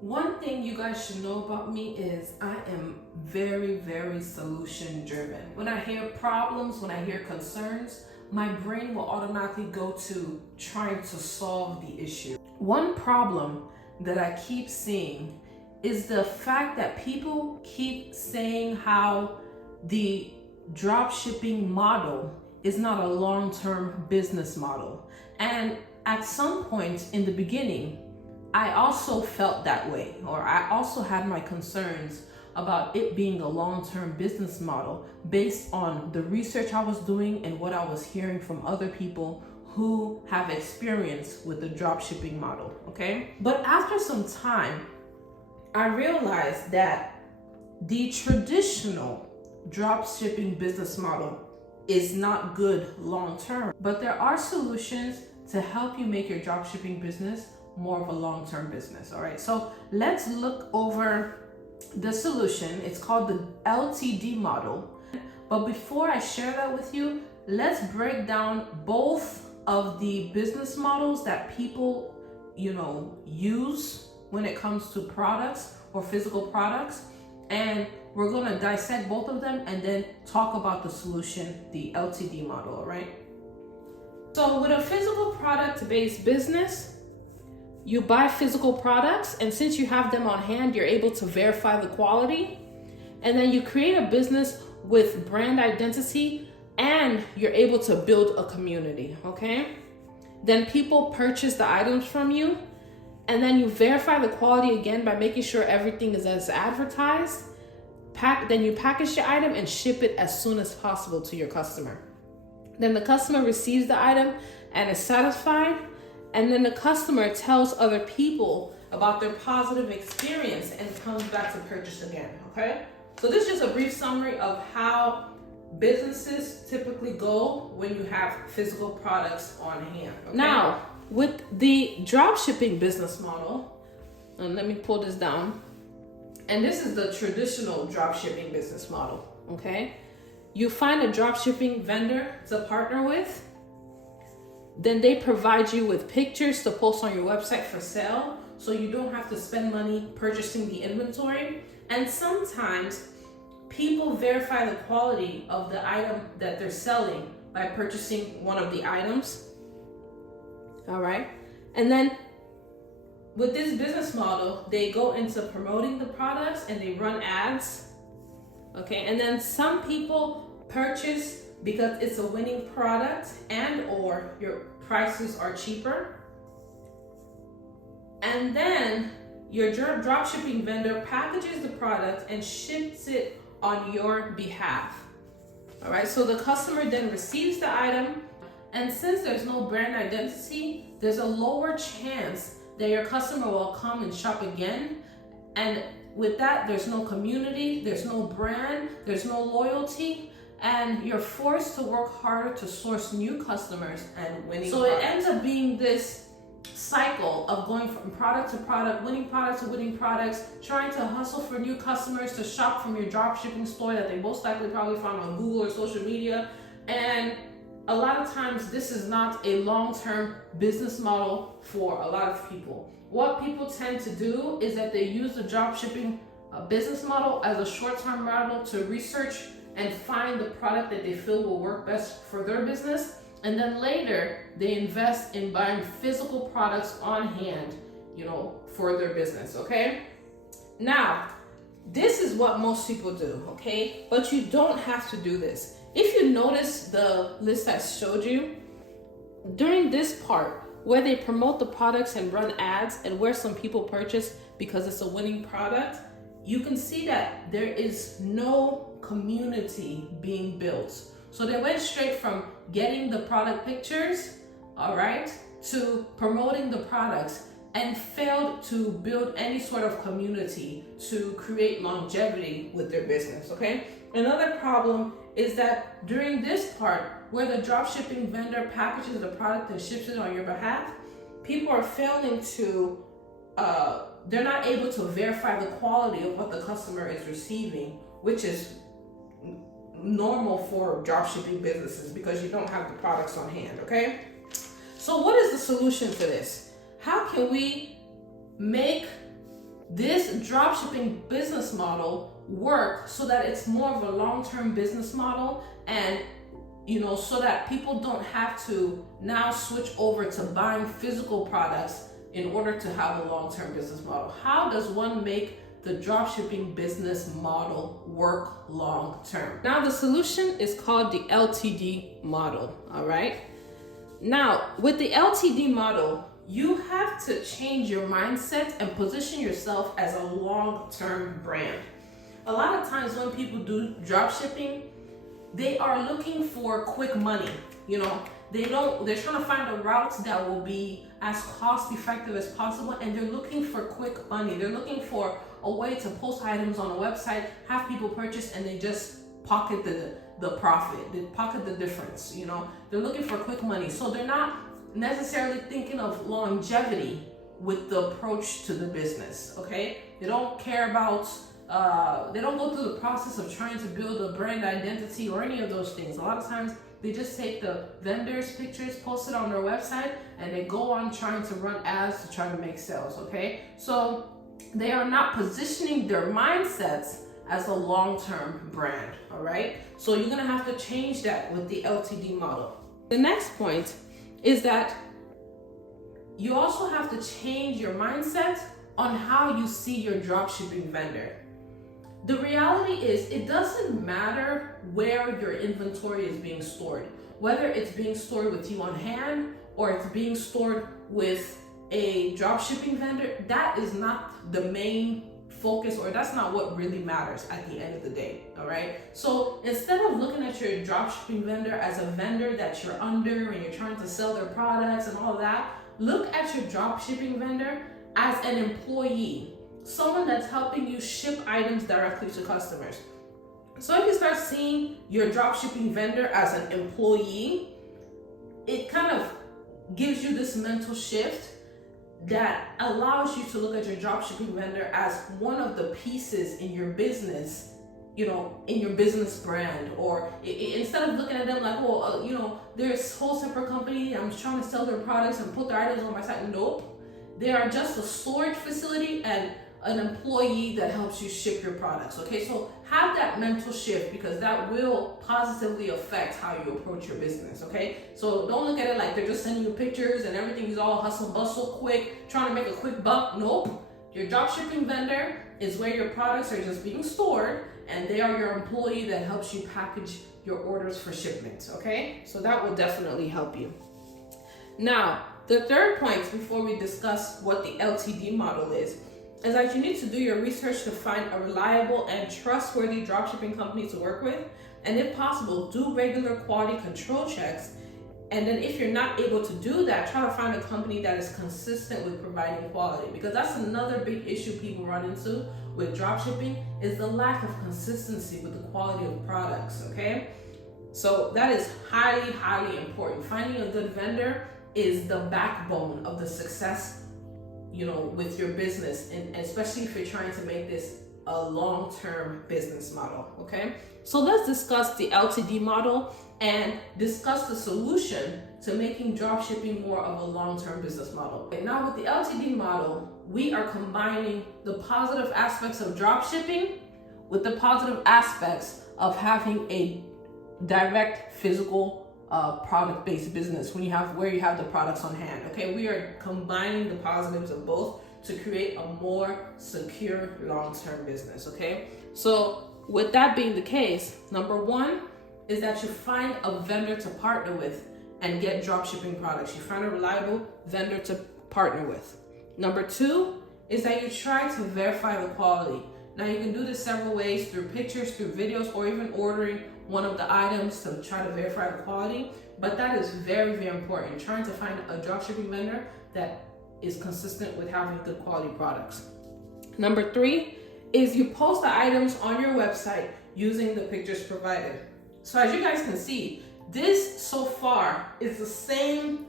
One thing you guys should know about me is I am very, very solution driven. When I hear problems, when I hear concerns, my brain will automatically go to trying to solve the issue. One problem that I keep seeing is the fact that people keep saying how the dropshipping model is not a long-term business model. And at some point in the beginning, I also felt that way, or I also had my concerns about it being a long-term business model based on the research I was doing and what I was hearing from other people who have experience with the dropshipping model, okay? But after some time, I realized that the traditional dropshipping business model is not good long-term, but there are solutions to help you make your dropshipping business more of a long-term business. All right, so let's look over the solution. It's called the LTD model. But before I share that with you, let's break down both of the business models that people, use when it comes to products or physical products. And we're gonna dissect both of them and then talk about the solution, the LTD model, all right? So with a physical product-based business, you buy physical products, and since you have them on hand, you're able to verify the quality. And then you create a business with brand identity, and you're able to build a community, okay? Then people purchase the items from you, and then you verify the quality again by making sure everything is as advertised. Then you package your item and ship it as soon as possible to your customer. Then the customer receives the item and is satisfied. And then the customer tells other people about their positive experience and comes back to purchase again, okay? So this is just a brief summary of how businesses typically go when you have physical products on hand, okay? Now, with the dropshipping business model, and let me pull this down, and this is the traditional dropshipping business model, okay? You find a dropshipping vendor to partner with. Then they provide you with pictures to post on your website for sale, so you don't have to spend money purchasing the inventory. And sometimes people verify the quality of the item that they're selling by purchasing one of the items. All right. And then with this business model, they go into promoting the products and they run ads. Okay. And then some people purchase because it's a winning product and or your prices are cheaper. And then your dropshipping vendor packages the product and ships it on your behalf. All right, so the customer then receives the item, and since there's no brand identity, there's a lower chance that your customer will come and shop again. And with that, there's no community, there's no brand, there's no loyalty, and you're forced to work harder to source new customers and winning. So it ends up being this cycle of going from product to product, winning products to winning products, trying to hustle for new customers to shop from your dropshipping store that they most likely probably found on Google or social media. And a lot of times this is not a long-term business model for a lot of people. What people tend to do is that they use the dropshipping business model as a short-term model to research and find the product that they feel will work best for their business. And then later they invest in buying physical products on hand, for their business, okay? Now, this is what most people do, okay? But you don't have to do this. If you notice the list I showed you, during this part where they promote the products and run ads and where some people purchase because it's a winning product, you can see that there is no community being built. So they went straight from getting the product pictures, all right, to promoting the products and failed to build any sort of community to create longevity with their business, okay? Another problem is that during this part where the dropshipping vendor packages the product and ships it on your behalf, people are failing to, they're not able to verify the quality of what the customer is receiving, which is normal for dropshipping businesses because you don't have the products on hand, okay? So what is the solution for this? How can we make this dropshipping business model work so that it's more of a long-term business model, and so that people don't have to now switch over to buying physical products in order to have a long-term business model. How does one make the dropshipping business model work long-term? Now, the solution is called the LTD model, all right? Now, with the LTD model, you have to change your mindset and position yourself as a long-term brand. A lot of times when people do dropshipping, they are looking for quick money. They're trying to find a route that will be as cost effective as possible, and they're looking for quick money. They're looking for a way to post items on a website, have people purchase, and they just pocket the profit. They pocket the difference. They're looking for quick money. So they're not necessarily thinking of longevity with the approach to the business, okay? They don't care about, they don't go through the process of trying to build a brand identity or any of those things. A lot of times they just take the vendors' pictures, post it on their website, and they go on trying to run ads to try to make sales, okay? So they are not positioning their mindsets as a long-term brand, all right? So you're gonna have to change that with the LTD model. The next point is that you also have to change your mindset on how you see your dropshipping vendor. The reality is, it doesn't matter where your inventory is being stored, whether it's being stored with you on hand or it's being stored with a dropshipping vendor. That is not the main focus, or that's not what really matters at the end of the day, all right? So instead of looking at your dropshipping vendor as a vendor that you're under and you're trying to sell their products and all of that, look at your dropshipping vendor as an employee, someone that's helping you ship items directly to customers. So if you start seeing your dropshipping vendor as an employee, it kind of gives you this mental shift that allows you to look at your dropshipping vendor as one of the pieces in your business, in your business brand. Or instead of looking at them like, they're a whole separate company, I'm trying to sell their products and put their items on my site. Nope. They are just a storage facility and an employee that helps you ship your products, okay? So have that mental shift, because that will positively affect how you approach your business, okay? So don't look at it like they're just sending you pictures and everything's all hustle bustle quick, trying to make a quick buck. Nope. Your dropshipping vendor is where your products are just being stored, and they are your employee that helps you package your orders for shipment, okay? So that will definitely help you. Now, the third point before we discuss what the LTD model is that you need to do your research to find a reliable and trustworthy dropshipping company to work with, and if possible, do regular quality control checks. And then if you're not able to do that, try to find a company that is consistent with providing quality, because that's another big issue people run into with dropshipping, is the lack of consistency with the quality of products, okay? So that is highly, highly important. Finding a good vendor is the backbone of the success with your business, and especially if you're trying to make this a long-term business model, okay? So let's discuss the LTD model and discuss the solution to making dropshipping more of a long-term business model. Now with the LTD model, we are combining the positive aspects of dropshipping with the positive aspects of having a direct physical product-based business where you have the products on hand, okay? We are combining the positives of both to create a more secure long-term business, okay? So with that being the case, number one is that you find a vendor to partner with and get dropshipping products. You find a reliable vendor to partner with. Number two is that you try to verify the quality. Now you can do this several ways, through pictures, through videos, or even ordering one of the items to try to verify the quality. But that is very, very important. Trying to find a dropshipping vendor that is consistent with having good quality products. Number three is you post the items on your website using the pictures provided. So as you guys can see, this so far is the same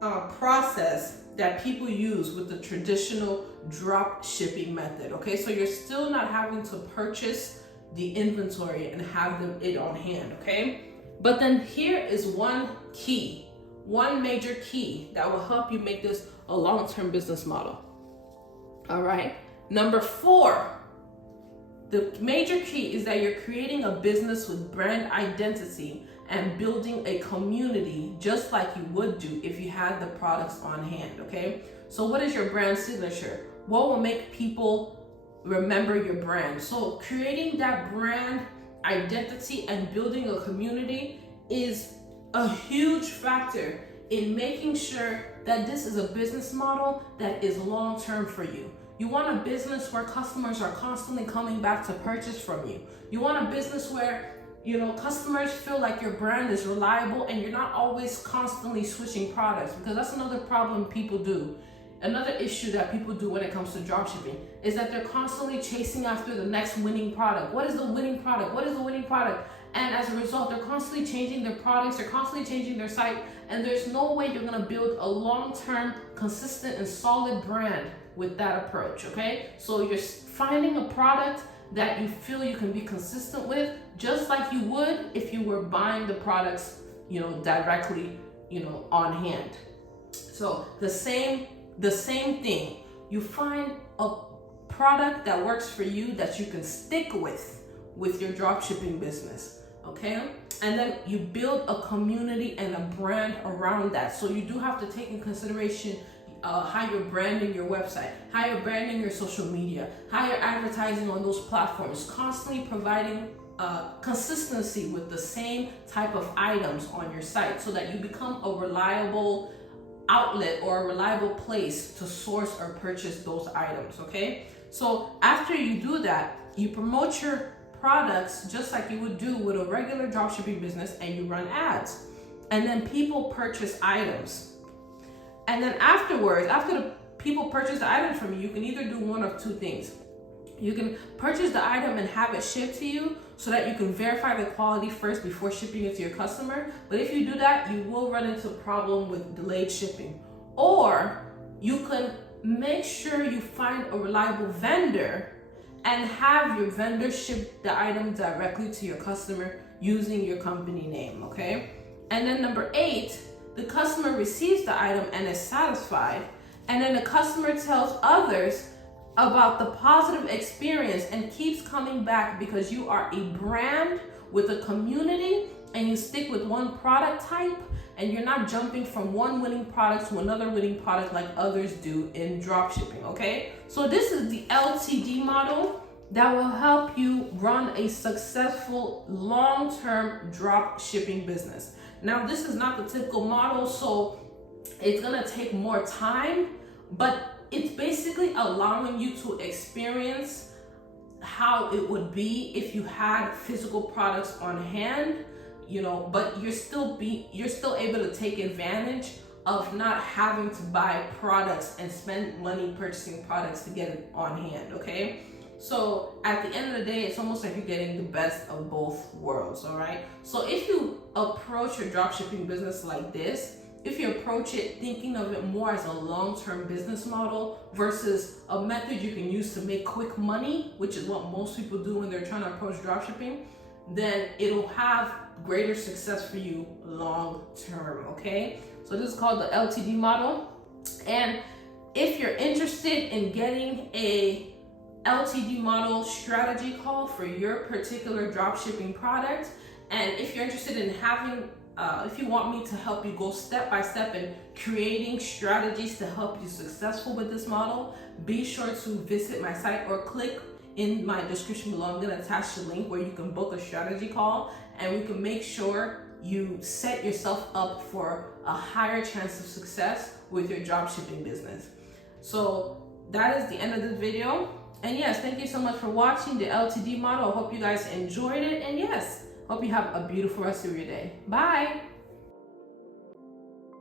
process that people use with the traditional drop shipping method, okay? So you're still not having to purchase the inventory and have it on hand, okay? But then here is one major key that will help you make this a long-term business model. All right, Number 4, the major key is that you're creating a business with brand identity and building a community just like you would do if you had the products on hand, okay? So what is your brand signature? What will make people remember your brand? So creating that brand identity and building a community is a huge factor in making sure that this is a business model that is long-term for you. You want a business where customers are constantly coming back to purchase from you. You want a business where, you know, customers feel like your brand is reliable and you're not always constantly switching products, because that's another problem people do. Another issue that people do when it comes to dropshipping is that they're constantly chasing after the next winning product. What is the winning product? What is the winning product? And as a result, they're constantly changing their products, they're constantly changing their site, and there's no way you're gonna build a long-term, consistent, and solid brand with that approach, okay? So you're finding a product that you feel you can be consistent with, just like you would if you were buying the products, you know, directly, you know, on hand. So the same thing. You find a product that works for you that you can stick with your dropshipping business, okay? And then you build a community and a brand around that. So you do have to take in consideration how you're branding your website, how you're branding your social media, how you're advertising on those platforms, constantly providing consistency with the same type of items on your site so that you become a reliable outlet or a reliable place to source or purchase those items, okay? So after you do that, you promote your products just like you would do with a regular dropshipping business, and you run ads. And then people purchase items. And then afterwards, after the people purchase the items from you, you can either do one of two things. You can purchase the item and have it shipped to you so that you can verify the quality first before shipping it to your customer. But if you do that, you will run into a problem with delayed shipping. Or you can make sure you find a reliable vendor and have your vendor ship the item directly to your customer using your company name, okay? And then number 8, the customer receives the item and is satisfied, and then the customer tells others about the positive experience and keeps coming back because you are a brand with a community and you stick with one product type, and you're not jumping from one winning product to another winning product like others do in dropshipping, okay? So this is the LTD model that will help you run a successful long-term drop shipping business. Now, this is not the typical model, so it's gonna take more time, but it's basically allowing you to experience how it would be if you had physical products on hand, you know, but you're still able to take advantage of not having to buy products and spend money purchasing products to get it on hand, okay? So at the end of the day, it's almost like you're getting the best of both worlds, all right? So if you approach your dropshipping business like this, if you approach it thinking of it more as a long-term business model versus a method you can use to make quick money, which is what most people do when they're trying to approach dropshipping, then it'll have greater success for you long-term, okay? So this is called the LTD model. And if you're interested in getting a LTD model strategy call for your particular dropshipping product, and if you're interested in having if you want me to help you go step by step in creating strategies to help you successful with this model, be sure to visit my site or click in my description below. I'm going to attach the link where you can book a strategy call, and we can make sure you set yourself up for a higher chance of success with your dropshipping business. So that is the end of this video. And yes, thank you so much for watching the LTD model. I hope you guys enjoyed it. And yes, hope you have a beautiful rest of your day. Bye.